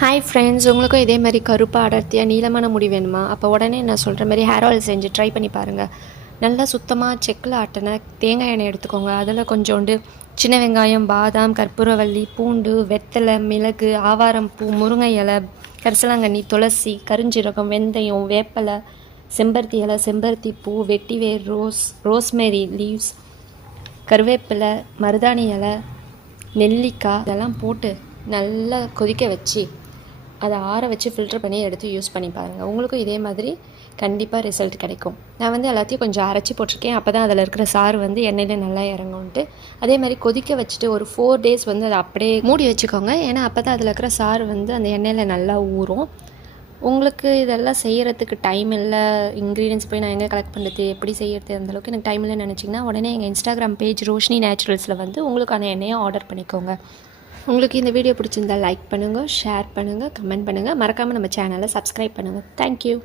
Hi friends, உங்களுக்கும் இதே மாதிரி கருப்பாக அடர்த்தியாக நீளமான முடி வேணுமா? அப்போ உடனே நான் சொல்கிற மாதிரி ஹேர் ஆயில் செஞ்சு ட்ரை பண்ணி பாருங்கள். நல்லா சுத்தமாக செக்கில் ஆட்டின தேங்காய் எண்ணெய் எடுத்துக்கோங்க. அதில் கொஞ்சோண்டு சின்ன வெங்காயம், பாதாம், கற்பூரவள்ளி, பூண்டு, வெத்தலை, மிளகு, ஆவாரம் பூ, முருங்கை இலை, கரிசலாங்கண்ணி, துளசி, கருஞ்சீரகம், வெந்தயம், வேப்பலை, செம்பருத்தி இலை, செம்பருத்தி பூ, வெட்டிவேர், ரோஸ்மேரி லீவ்ஸ், கருவேப்பிலை, மருதாணி இலை, நெல்லிக்காய் இதெல்லாம் போட்டு நல்லா கொதிக்க வச்சு அதை ஆற வச்சு ஃபில்டர் பண்ணி எடுத்து யூஸ் பண்ணி பாருங்கள். உங்களுக்கும் இதே மாதிரி கண்டிப்பாக ரிசல்ட் கிடைக்கும். நான் எல்லாத்தையும் கொஞ்சம் அரைச்சி போட்டிருக்கேன். அப்போ தான் அதில் இருக்கிற சாறு எண்ணெயில் நல்லா இறங்கும்ட்டு. அதே மாதிரி கொதிக்க வச்சுட்டு ஒரு 4 days அதை அப்படியே மூடி வச்சுக்கோங்க. ஏன்னா அப்போ தான் அதில் இருக்கிற சாறு அந்த எண்ணெயில் நல்லா ஊறும். உங்களுக்கு இதெல்லாம் செய்கிறதுக்கு டைம் இல்லை, இன்க்ரீடியன்ஸ் போய் நான் எங்கே கலெக்ட் பண்ணுறது, எப்படி செய்கிறது, அந்தளவுக்கு எனக்கு டைம் இல்லைன்னு நினச்சிங்கன்னா உடனே எங்கள் இன்ஸ்டாகிராம் பேஜ் ரோஷினி நேச்சுரல்ஸில் உங்களுக்கான எண்ணெயை ஆர்டர் பண்ணிக்கோங்க. உங்களுக்கு இந்த வீடியோ பிடிச்சிருந்தால் லைக் பண்ணுங்கள், ஷேர் பண்ணுங்கள், கமெண்ட் பண்ணுங்கள். மறக்காமல் நம்ம சேனலை சப்ஸ்கிரைப் பண்ணுங்கள். தேங்க்யூ.